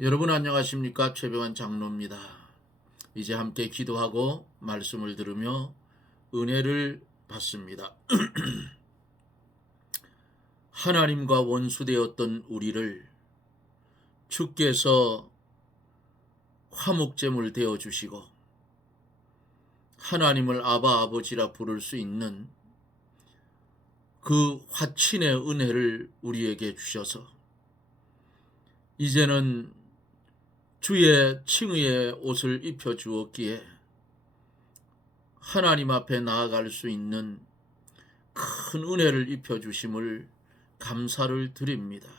여러분 안녕하십니까? 최병환 장로입니다. 이제 함께 기도하고 말씀을 들으며 은혜를 받습니다. 하나님과 원수되었던 우리를 주께서 화목제물 되어 주시고 하나님을 아바 아버지라 부를 수 있는 그 화친의 은혜를 우리에게 주셔서 이제는 주의 칭의의 옷을 입혀 주었기에 하나님 앞에 나아갈 수 있는 큰 은혜를 입혀 주심을 감사를 드립니다.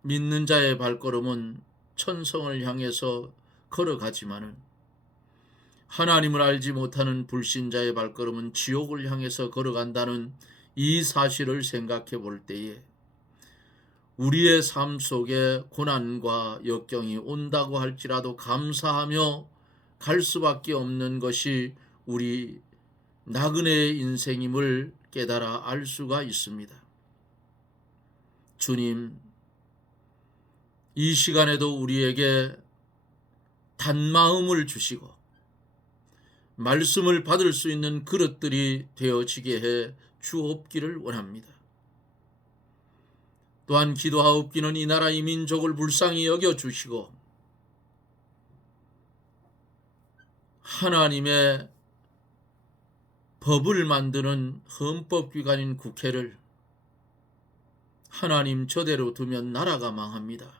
믿는 자의 발걸음은 천성을 향해서 걸어가지만은 하나님을 알지 못하는 불신자의 발걸음은 지옥을 향해서 걸어간다는 이 사실을 생각해 볼 때에 우리의 삶 속에 고난과 역경이 온다고 할지라도 감사하며 갈 수밖에 없는 것이 우리 나그네의 인생임을 깨달아 알 수가 있습니다. 주님, 이 시간에도 우리에게 단마음을 주시고 말씀을 받을 수 있는 그릇들이 되어지게 해 주옵기를 원합니다. 또한 기도하옵기는 이 나라 이 민족을 불쌍히 여겨주시고 하나님의 법을 만드는 헌법기관인 국회를 하나님 저대로 두면 나라가 망합니다.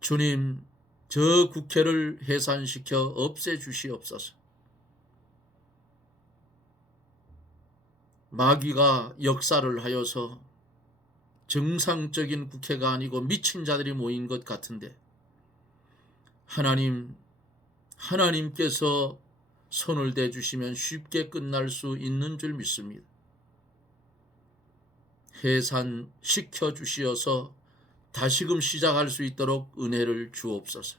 주님, 저 국회를 해산시켜 없애주시옵소서. 마귀가 역사를 하여서 정상적인 국회가 아니고 미친 자들이 모인 것 같은데 하나님께서 손을 대주시면 쉽게 끝날 수 있는 줄 믿습니다. 해산시켜 주시어서 다시금 시작할 수 있도록 은혜를 주옵소서.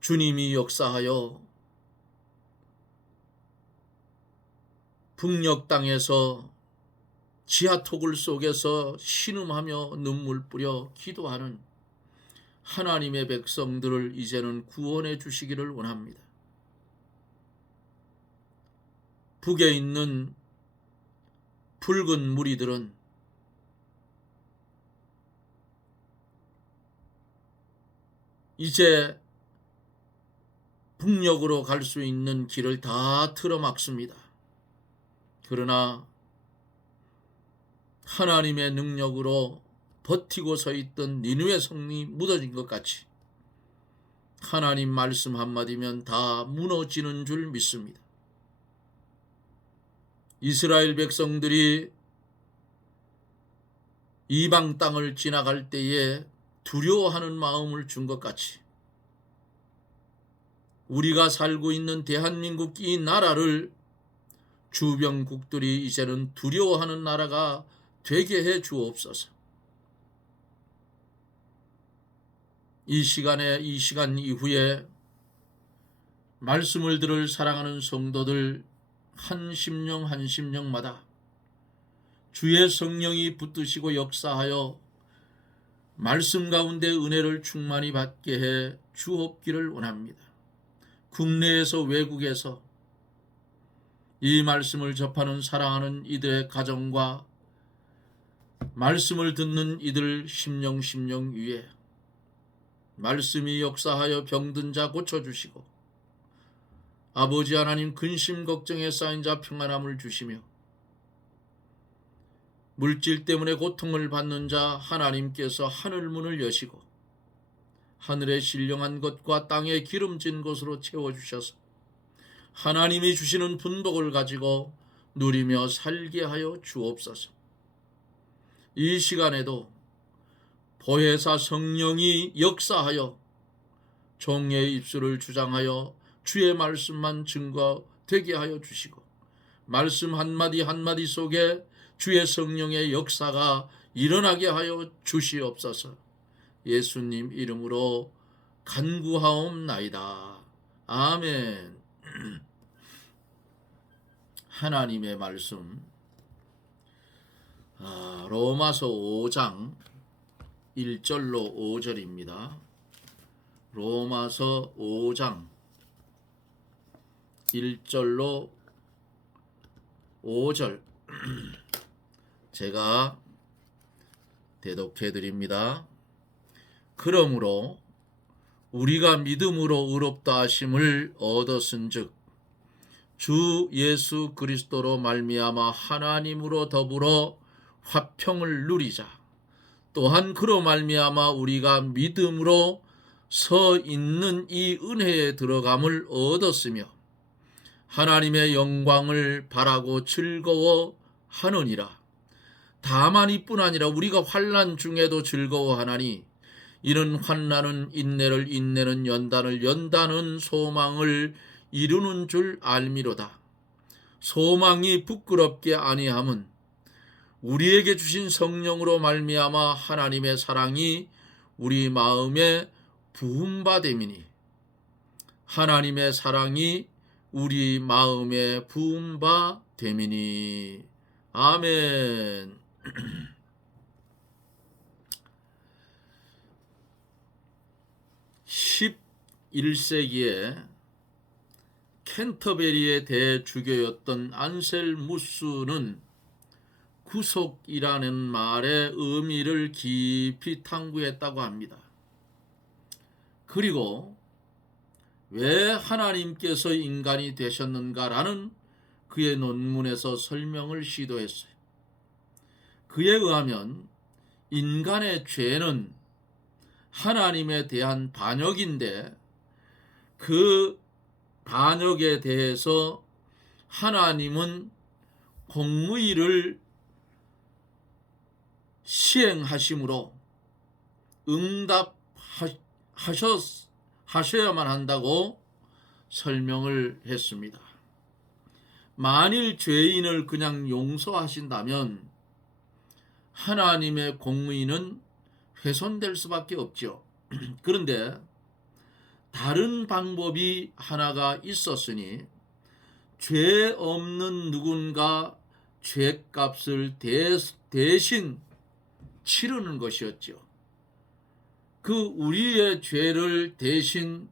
주님이 역사하여 북녘 땅에서 지하토굴 속에서 신음하며 눈물 뿌려 기도하는 하나님의 백성들을 이제는 구원해 주시기를 원합니다. 북에 있는 붉은 무리들은 이제 북녘으로 갈 수 있는 길을 다 틀어막습니다. 그러나 하나님의 능력으로 버티고 서 있던 니느웨 성이 무너진 것 같이 하나님 말씀 한마디면 다 무너지는 줄 믿습니다. 이스라엘 백성들이 이방 땅을 지나갈 때에 두려워하는 마음을 준 것 같이 우리가 살고 있는 대한민국 이 나라를 주변국들이 이제는 두려워하는 나라가 되게 해 주옵소서. 이 시간 이후에 말씀을 들을 사랑하는 성도들 한 심령마다 주의 성령이 붙드시고 역사하여 말씀 가운데 은혜를 충만히 받게 해 주옵기를 원합니다. 국내에서 외국에서 이 말씀을 접하는 사랑하는 이들의 가정과 말씀을 듣는 이들 심령 위에 말씀이 역사하여 병든 자 고쳐주시고 아버지 하나님 근심 걱정에 쌓인 자 평안함을 주시며 물질 때문에 고통을 받는 자 하나님께서 하늘 문을 여시고 하늘에 신령한 것과 땅에 기름진 것으로 채워주셔서 하나님이 주시는 분복을 가지고 누리며 살게 하여 주옵소서. 이 시간에도 보혜사 성령이 역사하여 종의 입술을 주장하여 주의 말씀만 증거되게 하여 주시고 말씀 한마디 한마디 속에 주의 성령의 역사가 일어나게 하여 주시옵소서. 예수님 이름으로 간구하옵나이다. 아멘. 하나님의 말씀 로마서 5장 1절로 5절입니다. 로마서 5장 1절로 5절 제가 대독해 드립니다. 그러므로 우리가 믿음으로 의롭다 하심을 얻었은즉 주 예수 그리스도로 말미암아 하나님으로 더불어 화평을 누리자. 또한 그로 말미암아 우리가 믿음으로 서 있는 이 은혜에 들어감을 얻었으며 하나님의 영광을 바라고 즐거워하느니라. 다만 이뿐 아니라 우리가 환난 중에도 즐거워하나니 이는 환난은 인내를, 인내는 연단을, 연단은 소망을 이루는 줄 알미로다. 소망이 부끄럽게 아니함은 우리에게 주신 성령으로 말미암아 하나님의 사랑이 우리 마음에 부음받음이니 하나님의 사랑이 우리 마음에 부음받음이니. 아멘. 11세기에 캔터베리의 대주교였던 안셀무스는 구속이라는 말의 의미를 깊이 탐구했다고 합니다. 그리고 왜 하나님께서 인간이 되셨는가라는 그의 논문에서 설명을 시도했어요. 그에 의하면 인간의 죄는 하나님에 대한 반역인데 그 반역에 대해서 하나님은 공의를 시행하심으로 응답하셔야만 한다고 설명을 했습니다. 만일 죄인을 그냥 용서하신다면 하나님의 공의는 훼손될 수밖에 없죠. 그런데 다른 방법이 하나가 있었으니 죄 없는 누군가 죄값을 대신 치르는 것이었죠. 그 우리의 죄를 대신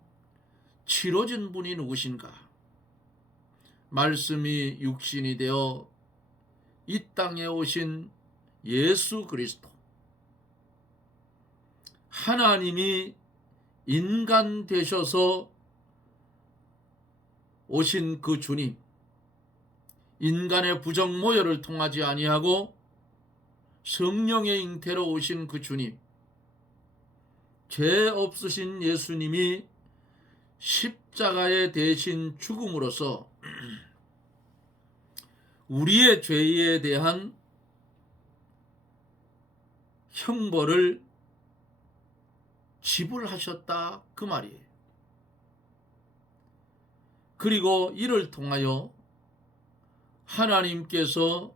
치러준 분이 누구신가? 말씀이 육신이 되어 이 땅에 오신 예수 그리스도. 하나님이 인간 되셔서 오신 그 주님, 인간의 부정 모여를 통하지 아니하고 성령의 잉태로 오신 그 주님, 죄 없으신 예수님이 십자가에 대신 죽음으로써 우리의 죄에 대한 형벌을 지불하셨다 그 말이에요. 그리고 이를 통하여 하나님께서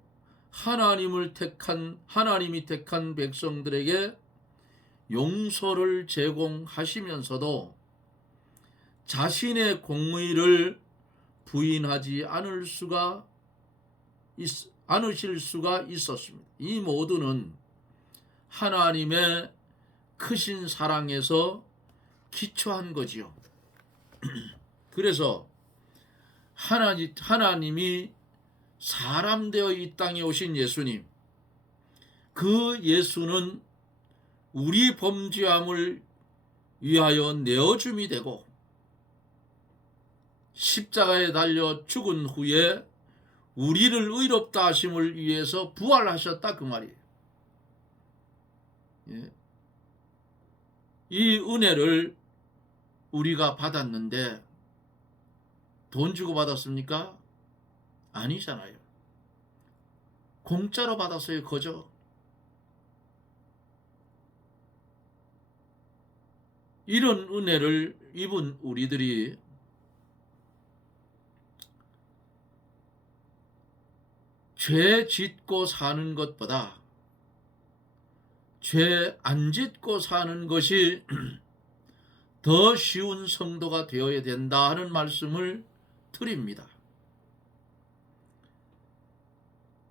하나님이 택한 백성들에게 용서를 제공하시면서도 자신의 공의를 부인하지 않으실 수가 있었습니다. 이 모두는 하나님의 크신 사랑에서 기초한 거지요. 그래서 하나님이 사람 되어 이 땅에 오신 예수님, 그 예수는 우리 범죄함을 위하여 내어줌이 되고 십자가에 달려 죽은 후에 우리를 의롭다 하심을 위해서 부활하셨다 그 말이에요. 예. 이 은혜를 우리가 받았는데 돈 주고 받았습니까? 아니잖아요. 공짜로 받았어요. 그죠? 이런 은혜를 입은 우리들이 죄 짓고 사는 것보다 죄 안 짓고 사는 것이 더 쉬운 성도가 되어야 된다 하는 말씀을 드립니다.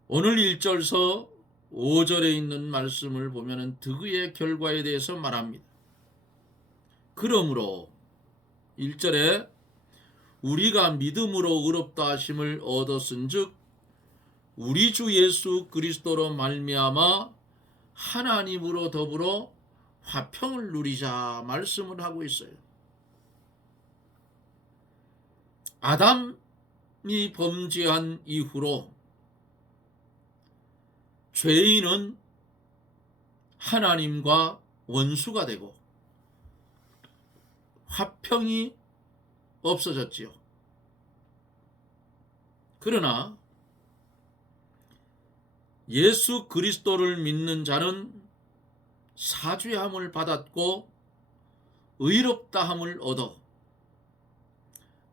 오늘 1절서 5절에 있는 말씀을 보면 득의의 결과에 대해서 말합니다. 그러므로 1절에 우리가 믿음으로 의롭다 하심을 얻었은즉 우리 주 예수 그리스도로 말미암아 하나님으로 더불어 화평을 누리자 말씀을 하고 있어요. 아담이 범죄한 이후로 죄인은 하나님과 원수가 되고 화평이 없어졌지요. 그러나 예수 그리스도를 믿는 자는 사죄함을 받았고 의롭다함을 얻어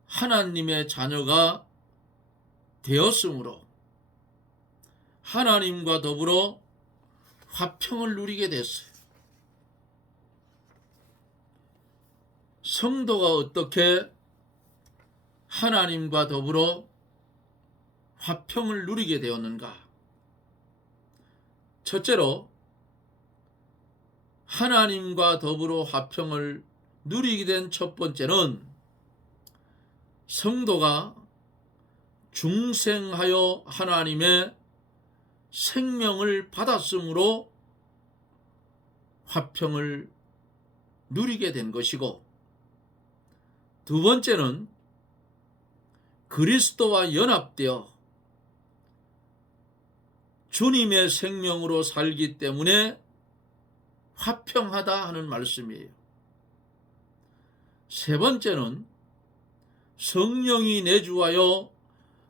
하나님의 자녀가 되었으므로 하나님과 더불어 화평을 누리게 됐어요. 성도가 어떻게 하나님과 더불어 화평을 누리게 되었는가? 첫째로 하나님과 더불어 화평을 누리게 된 첫 번째는 성도가 중생하여 하나님의 생명을 받았으므로 화평을 누리게 된 것이고, 두 번째는 그리스도와 연합되어 주님의 생명으로 살기 때문에 화평하다 하는 말씀이에요. 세 번째는 성령이 내주하여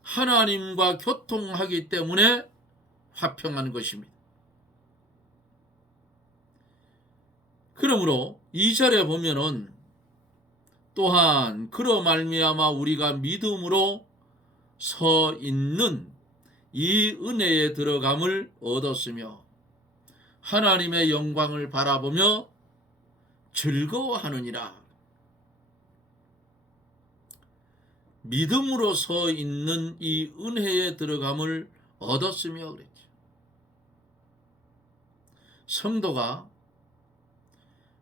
하나님과 교통하기 때문에 화평한 것입니다. 그러므로 2절에 보면은 또한 그로 말미암아 우리가 믿음으로 서 있는 이 은혜에 들어감을 얻었으며 하나님의 영광을 바라보며 즐거워하느니라. 믿음으로 서 있는 이 은혜에 들어감을 얻었으며 그랬죠. 성도가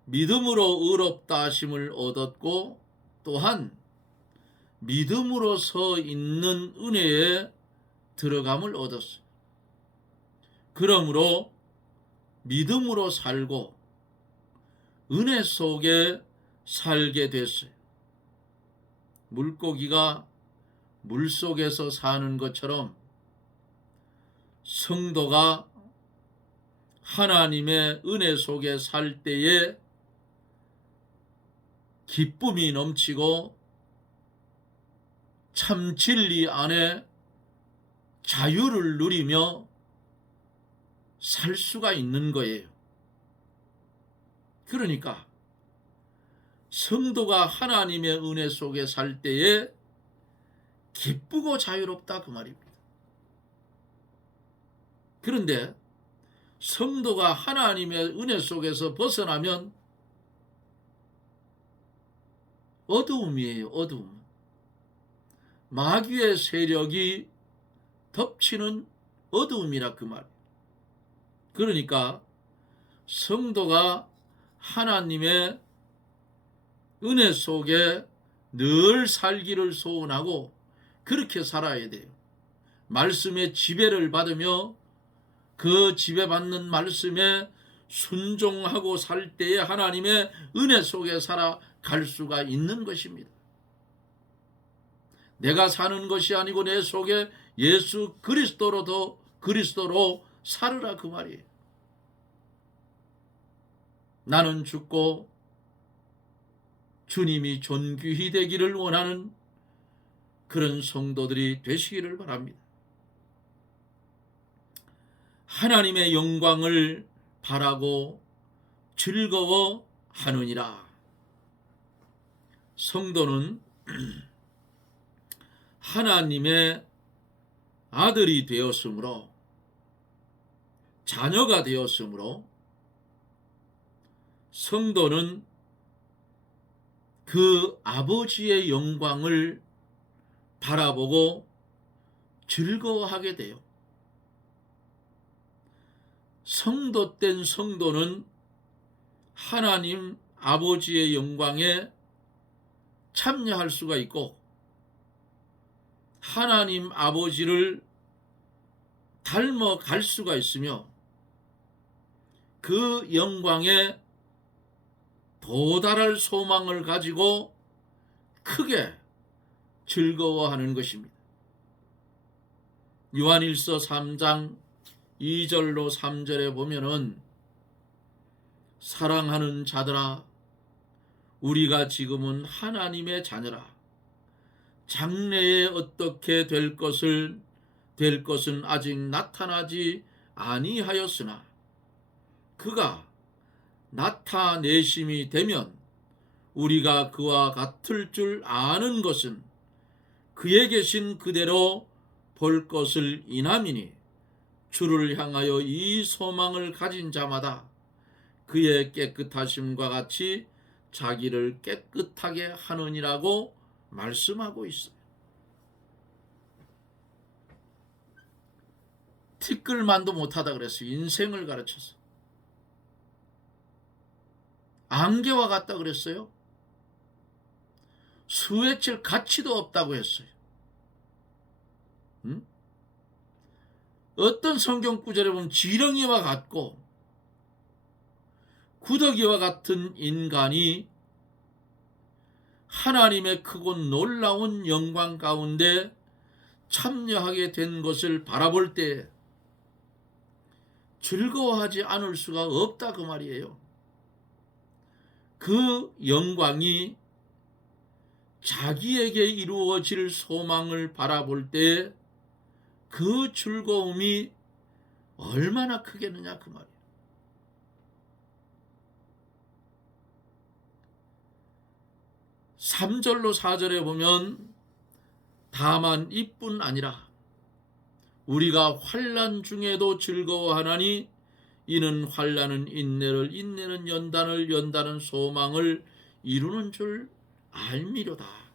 믿음으로 의롭다 하심을 얻었고 또한 믿음으로 서 있는 은혜에 들어감을 얻었어요. 그러므로 믿음으로 살고 은혜 속에 살게 됐어요. 물고기가 물속에서 사는 것처럼 성도가 하나님의 은혜 속에 살 때에 기쁨이 넘치고 참 진리 안에 자유를 누리며 살 수가 있는 거예요. 그러니까 성도가 하나님의 은혜 속에 살 때에 기쁘고 자유롭다 그 말입니다. 그런데 성도가 하나님의 은혜 속에서 벗어나면 어두움이에요. 어두움. 마귀의 세력이 덮치는 어두움이라 그 말. 그러니까 성도가 하나님의 은혜 속에 늘 살기를 소원하고 그렇게 살아야 돼요. 말씀의 지배를 받으며 그 지배받는 말씀에 순종하고 살 때에 하나님의 은혜 속에 살아갈 수가 있는 것입니다. 내가 사는 것이 아니고 내 속에 예수 그리스도로 살으라 그 말이에요. 나는 죽고 주님이 존귀히 되기를 원하는 그런 성도들이 되시기를 바랍니다. 하나님의 영광을 바라고 즐거워하느니라. 성도는 하나님의 아들이 되었으므로, 자녀가 되었으므로 성도는 그 아버지의 영광을 바라보고 즐거워하게 돼요. 성도된 성도는 하나님 아버지의 영광에 참여할 수가 있고 하나님 아버지를 닮아갈 수가 있으며 그 영광에 도달할 소망을 가지고 크게 즐거워하는 것입니다. 요한일서 3장 2절로 3절에 보면은 사랑하는 자들아 우리가 지금은 하나님의 자녀라. 장래에 어떻게 될 것은 아직 나타나지 아니하였으나 그가 나타내심이 되면 우리가 그와 같을 줄 아는 것은 그에 계신 그대로 볼 것을 인함이니 주를 향하여 이 소망을 가진 자마다 그의 깨끗하심과 같이 자기를 깨끗하게 하느니라고 말씀하고 있어요. 티끌만도 못하다 그랬어요. 인생을 가르쳐서. 안개와 같다 그랬어요. 수에칠 가치도 없다고 했어요. 어떤 성경 구절에 보면 지렁이와 같고 구더기와 같은 인간이 하나님의 크고 놀라운 영광 가운데 참여하게 된 것을 바라볼 때 즐거워하지 않을 수가 없다 그 말이에요. 그 영광이 자기에게 이루어질 소망을 바라볼 때 그 즐거움이 얼마나 크겠느냐 그 말이에요. (3절로) (4절에) 보면 다만 이뿐 아니라 우리가 환난 중에도 즐거워하나니 이는 환난은 인내를 인내는 연단을 연단은 소망을 이루는 줄 알미로다.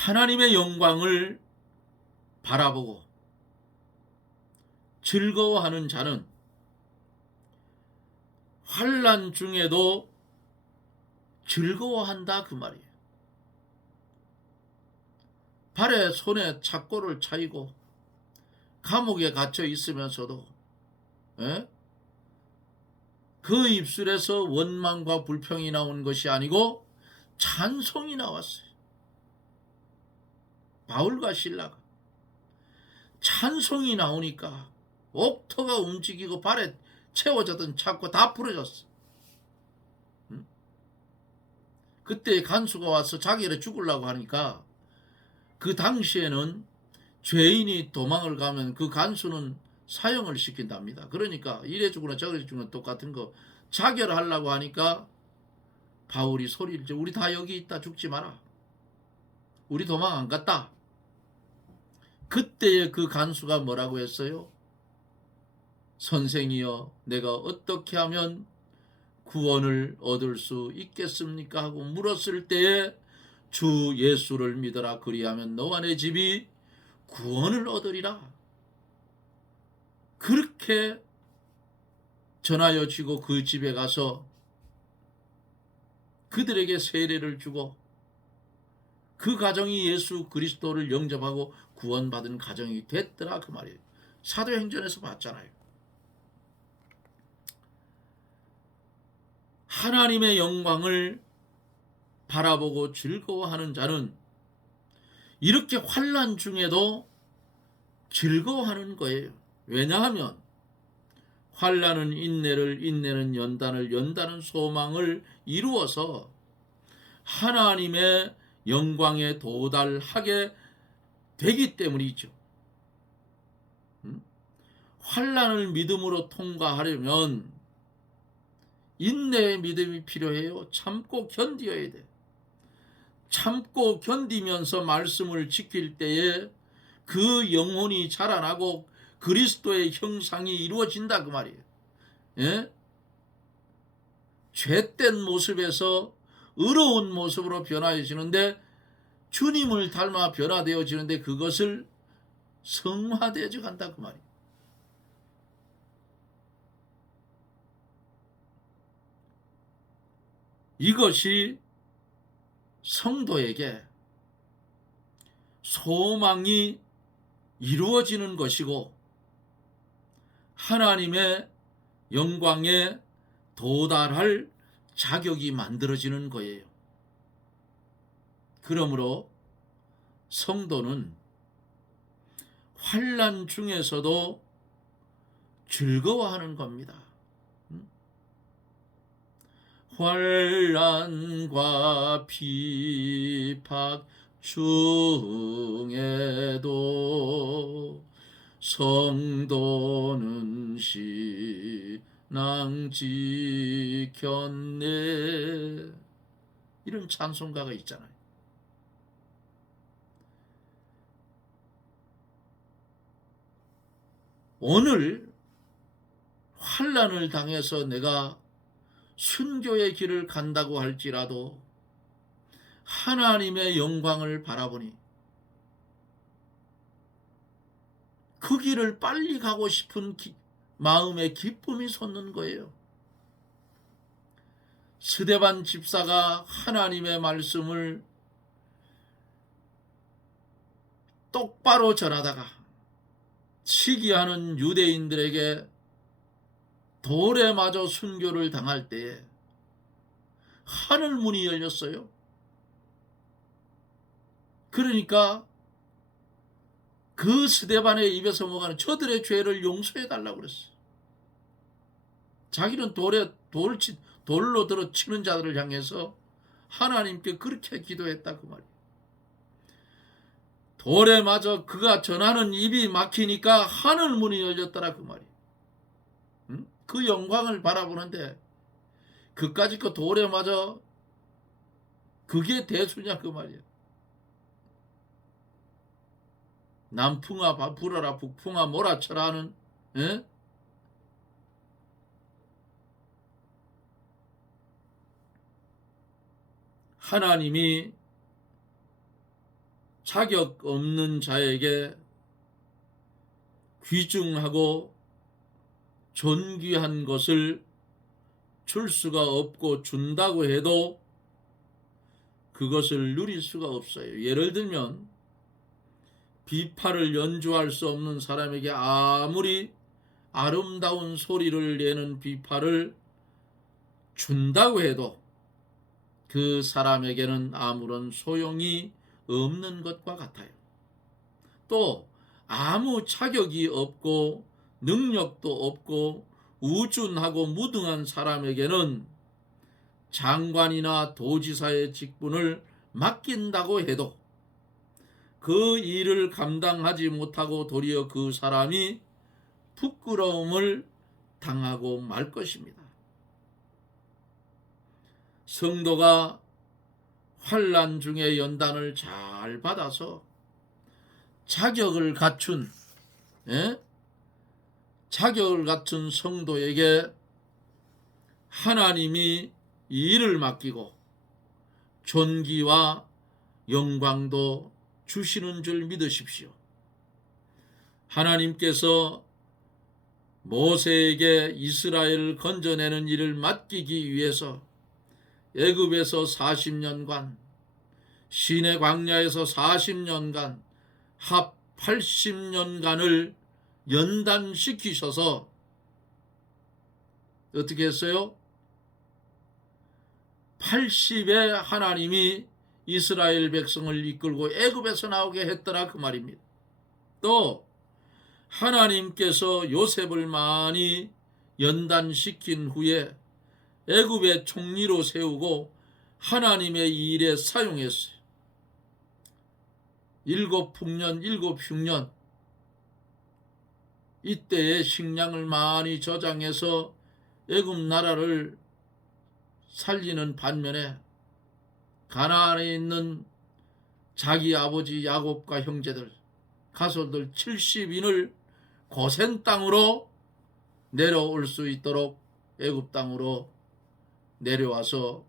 하나님의 영광을 바라보고 즐거워하는 자는 환난 중에도 즐거워한다 그 말이에요. 발에 손에 착고를 차이고 감옥에 갇혀 있으면서도 그 입술에서 원망과 불평이 나온 것이 아니고 찬송이 나왔어요. 바울과 실라가 찬송이 나오니까 옥토가 움직이고 발에 채워졌던 착고 다 풀어졌어. 그때 간수가 와서 자기를 죽으려고 하니까 그 당시에는 죄인이 도망을 가면 그 간수는 사형을 시킨답니다. 그러니까 이래 죽으나 저래 죽으나 똑같은 거 자결하려고 하니까 바울이 소리를 쳐 우리 다 여기 있다 죽지 마라. 우리 도망 안 갔다. 그때의 그 간수가 뭐라고 했어요? 선생이여 내가 어떻게 하면 구원을 얻을 수 있겠습니까? 하고 물었을 때에 주 예수를 믿어라 그리하면 너와 내 집이 구원을 얻으리라. 그렇게 전하여 주고 그 집에 가서 그들에게 세례를 주고 그 가정이 예수 그리스도를 영접하고 구원받은 가정이 됐더라 그 말이에요. 사도행전에서 봤잖아요. 하나님의 영광을 바라보고 즐거워하는 자는 이렇게 환난 중에도 즐거워하는 거예요. 왜냐하면 환난은 인내를 인내는 연단을 연단은 소망을 이루어서 하나님의 영광에 도달하게 되기 때문이죠. 환난을 믿음으로 통과하려면 인내의 믿음이 필요해요. 참고 견디어야 돼. 참고 견디면서 말씀을 지킬 때에 그 영혼이 자라나고 그리스도의 형상이 이루어진다 그 말이에요. 예? 죄된 모습에서 의로운 모습으로 변화해지는데 주님을 닮아 변화되어지는데 그것을 성화되어져 간다 그 말이에요. 이것이 성도에게 소망이 이루어지는 것이고 하나님의 영광에 도달할 자격이 만들어지는 거예요. 그러므로 성도는 환난 중에서도 즐거워하는 겁니다. 환난과 비박 중에도 성도는 신앙 지켰네. 이런 찬송가가 있잖아요. 오늘 환난을 당해서 내가 순교의 길을 간다고 할지라도 하나님의 영광을 바라보니 그 길을 빨리 가고 싶은 마음의 기쁨이 솟는 거예요. 스데반 집사가 하나님의 말씀을 똑바로 전하다가 시기하는 유대인들에게 돌에 맞아 순교를 당할 때에 하늘 문이 열렸어요. 그러니까 그 스데반의 입에서 뭐가는 저들의 죄를 용서해 달라고 그랬어요. 자기는 돌로 들어 치는 자들을 향해서 하나님께 그렇게 기도했다 그 말이에요. 돌에 맞아 그가 전하는 입이 막히니까 하늘 문이 열렸더라 그 말이에요. 그 영광을 바라보는데 그까짓 거 돌에 맞아 그게 대수냐 그 말이에요. 남풍아 불어라 북풍아 몰아쳐라 하는 하나님이 자격 없는 자에게 귀중하고 존귀한 것을 줄 수가 없고 준다고 해도 그것을 누릴 수가 없어요. 예를 들면 비파를 연주할 수 없는 사람에게 아무리 아름다운 소리를 내는 비파를 준다고 해도 그 사람에게는 아무런 소용이 없는 것과 같아요. 또 아무 자격이 없고 능력도 없고 우준하고 무등한 사람에게는 장관이나 도지사의 직분을 맡긴다고 해도 그 일을 감당하지 못하고 도리어 그 사람이 부끄러움을 당하고 말 것입니다. 성도가 환난 중에 연단을 잘 받아서 자격을 갖춘 성도에게 하나님이 일을 맡기고 존귀와 영광도 주시는 줄 믿으십시오. 하나님께서 모세에게 이스라엘을 건져내는 일을 맡기기 위해서 애굽에서 40년간 시내 광야에서 40년간 합 80년간을 연단시키셔서 어떻게 했어요? 80에 하나님이 이스라엘 백성을 이끌고 애굽에서 나오게 했더라 그 말입니다. 또 하나님께서 요셉을 많이 연단시킨 후에 애굽의 총리로 세우고 하나님의 일에 사용했어요. 7풍년 7흉년 이때에 식량을 많이 저장해서 애굽 나라를 살리는 반면에 가나안에 있는 자기 아버지 야곱과 형제들 가솔들 70인을 고센 땅으로 내려올 수 있도록 애굽 땅으로 내려와서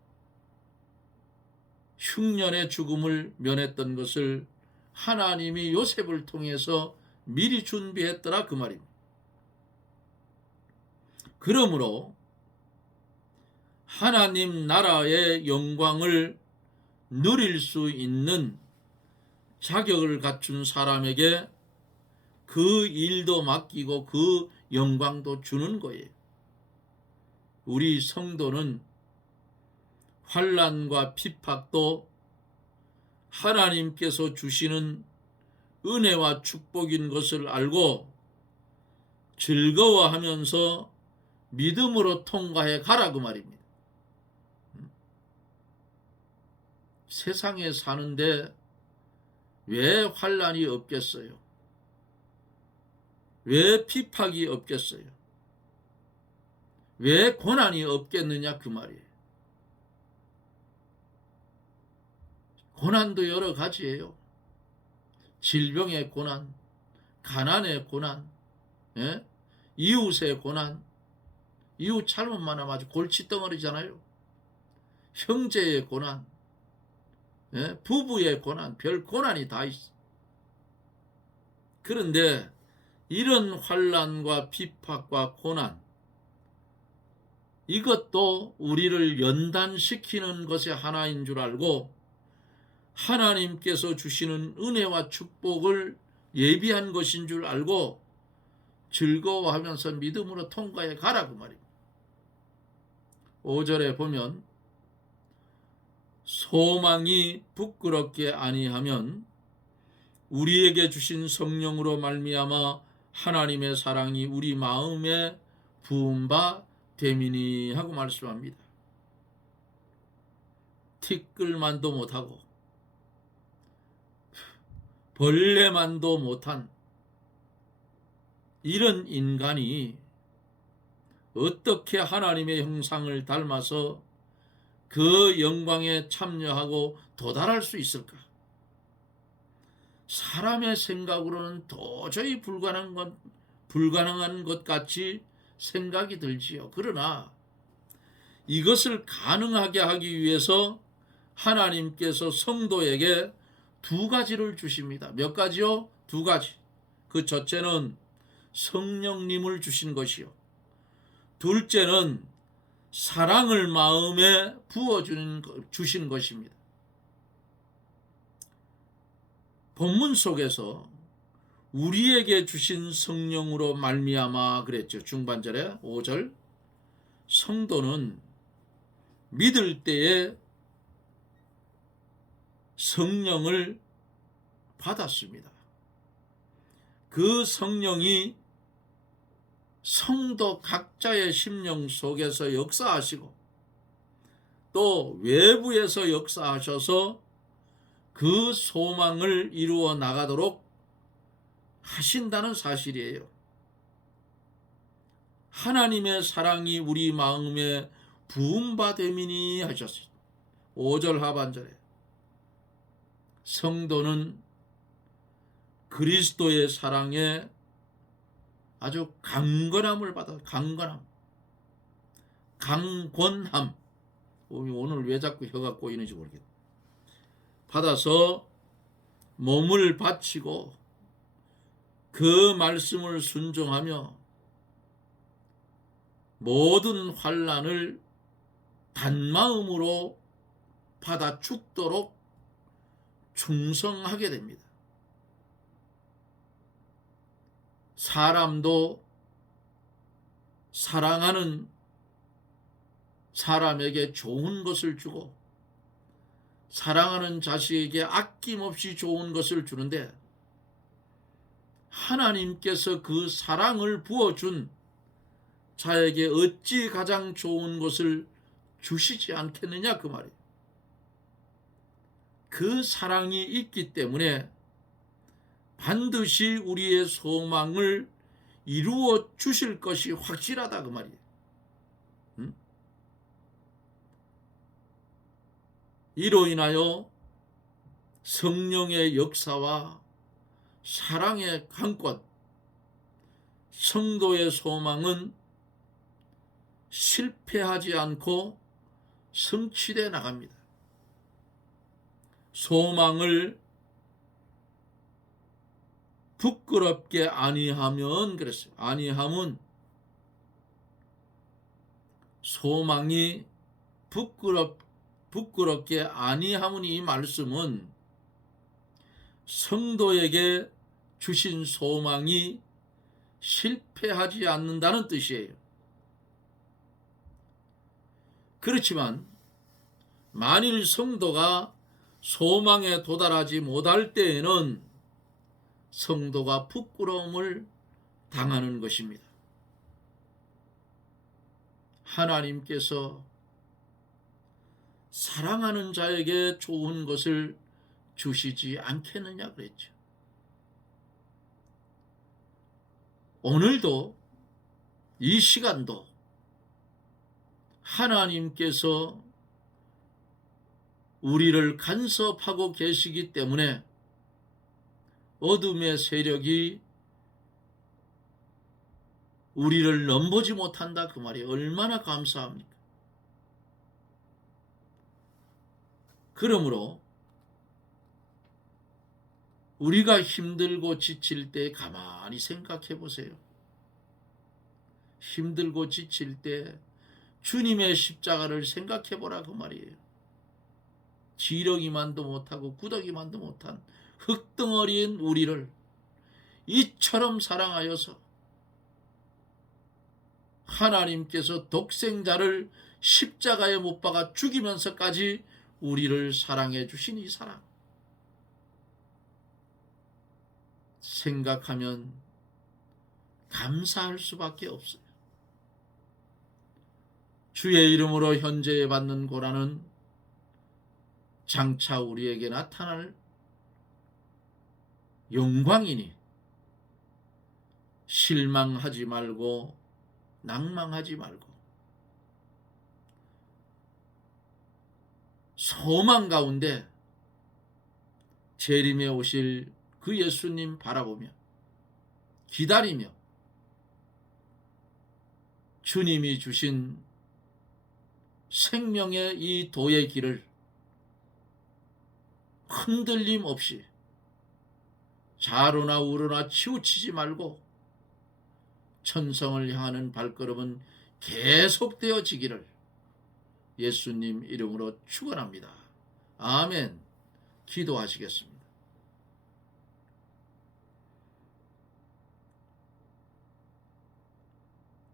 흉년의 죽음을 면했던 것을 하나님이 요셉을 통해서 미리 준비했더라 그 말입니다. 그러므로 하나님 나라의 영광을 누릴 수 있는 자격을 갖춘 사람에게 그 일도 맡기고 그 영광도 주는 거예요. 우리 성도는 환난과 핍박도 하나님께서 주시는 은혜와 축복인 것을 알고 즐거워하면서 믿음으로 통과해 가라 그 말입니다. 세상에 사는데 왜 환난이 없겠어요? 왜 핍박이 없겠어요? 왜 고난이 없겠느냐 그 말이에요. 고난도 여러 가지예요. 질병의 고난, 가난의 고난, 예? 이웃의 고난, 이웃 잘못만 하면 아주 골칫덩어리잖아요. 형제의 고난, 예? 부부의 고난, 별 고난이 다 있어. 그런데 이런 환난과 핍박과 고난, 이것도 우리를 연단시키는 것이 하나인 줄 알고 하나님께서 주시는 은혜와 축복을 예비한 것인 줄 알고 즐거워하면서 믿음으로 통과해 가라 그 말입니다. 5절에 보면 소망이 부끄럽게 아니하면 우리에게 주신 성령으로 말미암아 하나님의 사랑이 우리 마음에 부은 바 됨이니 하고 말씀합니다. 티끌만도 못하고 벌레만도 못한 이런 인간이 어떻게 하나님의 형상을 닮아서 그 영광에 참여하고 도달할 수 있을까? 사람의 생각으로는 도저히 불가능한 것 같이 생각이 들지요. 그러나 이것을 가능하게 하기 위해서 하나님께서 성도에게 두 가지를 주십니다. 몇 가지요? 두 가지. 그 첫째는 성령님을 주신 것이요. 둘째는 사랑을 마음에 주신 것입니다. 본문 속에서 우리에게 주신 성령으로 말미암아 그랬죠. 중반절에 5절 성도는 믿을 때에 성령을 받았습니다. 그 성령이 성도 각자의 심령 속에서 역사하시고 또 외부에서 역사하셔서 그 소망을 이루어 나가도록 하신다는 사실이에요. 하나님의 사랑이 우리 마음에 부은 바 됨이니 하셨어요. 5절 하반절에 성도는 그리스도의 사랑에 아주 강건함을 받아. 강권함. 오늘 왜 자꾸 혀가 꼬이는지 모르겠네. 받아서 몸을 바치고 그 말씀을 순종하며 모든 환난을 단마음으로 받아 죽도록 충성하게 됩니다. 사람도 사랑하는 사람에게 좋은 것을 주고 사랑하는 자식에게 아낌없이 좋은 것을 주는데 하나님께서 그 사랑을 부어준 자에게 어찌 가장 좋은 것을 주시지 않겠느냐 그 말이에요. 그 사랑이 있기 때문에 반드시 우리의 소망을 이루어 주실 것이 확실하다 그 말이에요. 이로 인하여 성령의 역사와 사랑의 강권, 성도의 소망은 실패하지 않고 성취되어 나갑니다. 소망을 부끄럽게 아니하면 그랬어요. 아니함은 소망이 부끄럽게 아니함은, 이 말씀은 성도에게 주신 소망이 실패하지 않는다는 뜻이에요. 그렇지만 만일 성도가 소망에 도달하지 못할 때에는 성도가 부끄러움을 당하는 것입니다. 하나님께서 사랑하는 자에게 좋은 것을 주시지 않겠느냐 그랬죠. 오늘도 이 시간도 하나님께서 우리를 간섭하고 계시기 때문에 어둠의 세력이 우리를 넘보지 못한다 그 말이 얼마나 감사합니까? 그러므로 우리가 힘들고 지칠 때 가만히 생각해 보세요. 힘들고 지칠 때 주님의 십자가를 생각해 보라 그 말이에요. 지렁이만도 못하고 구더기만도 못한 흙덩어리인 우리를 이처럼 사랑하여서 하나님께서 독생자를 십자가에 못 박아 죽이면서까지 우리를 사랑해 주신 이 사랑, 생각하면 감사할 수밖에 없어요. 주의 이름으로 현재 받는 고난은 장차 우리에게 나타날 영광이니 실망하지 말고 낭망하지 말고 소망 가운데 재림에 오실 그 예수님 바라보며 기다리며 주님이 주신 생명의 이 도의 길을 흔들림 없이 좌로나 우로나 치우치지 말고 천성을 향하는 발걸음은 계속되어지기를 예수님 이름으로 축원합니다. 아멘. 기도하시겠습니다.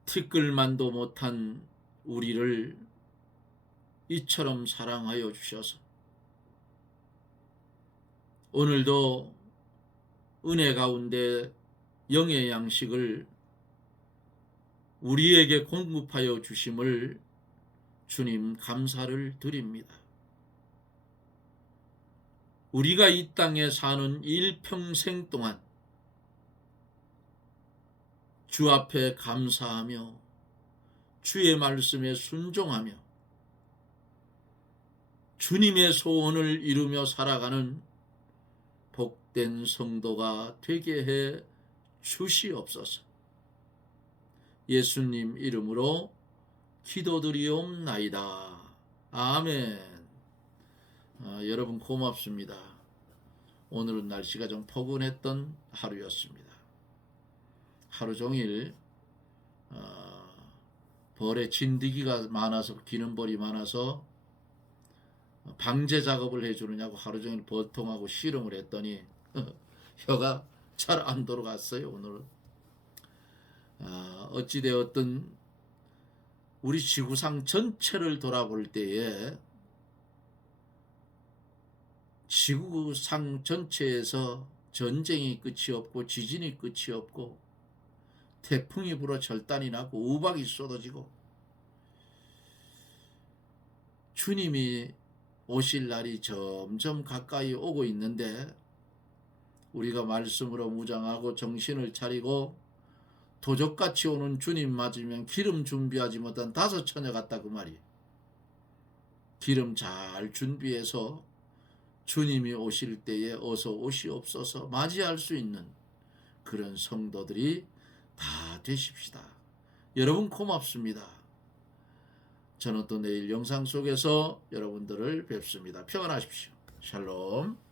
티끌만도 못한 우리를 이처럼 사랑하여 주셔서 오늘도 은혜 가운데 영의 양식을 우리에게 공급하여 주심을 주님 감사를 드립니다. 우리가 이 땅에 사는 일평생 동안 주 앞에 감사하며 주의 말씀에 순종하며 주님의 소원을 이루며 살아가는 복된 성도가 되게 해 주시옵소서. 예수님 이름으로 기도드리옵나이다. 아멘. 여러분 고맙습니다. 오늘은 날씨가 좀 포근했던 하루였습니다. 하루 종일 벌에 진드기가 많아서, 기는벌이 많아서 방제 작업을 해주느냐고 하루 종일 벌통하고 씨름을 했더니 혀가 잘 안 돌아갔어요. 오늘은 어찌되었든 우리 지구상 전체를 돌아볼 때에 지구상 전체에서 전쟁이 끝이 없고 지진이 끝이 없고 태풍이 불어 절단이 나고 우박이 쏟아지고 주님이 오실 날이 점점 가까이 오고 있는데 우리가 말씀으로 무장하고 정신을 차리고 도적같이 오는 주님 맞으면 기름 준비하지 못한 5 처녀 같다 그 말이. 기름 잘 준비해서 주님이 오실 때에 어서 오시옵소서 맞이할 수 있는 그런 성도들이 다 되십시다. 여러분 고맙습니다. 저는 또 내일 영상 속에서 여러분들을 뵙습니다. 평안하십시오. 샬롬.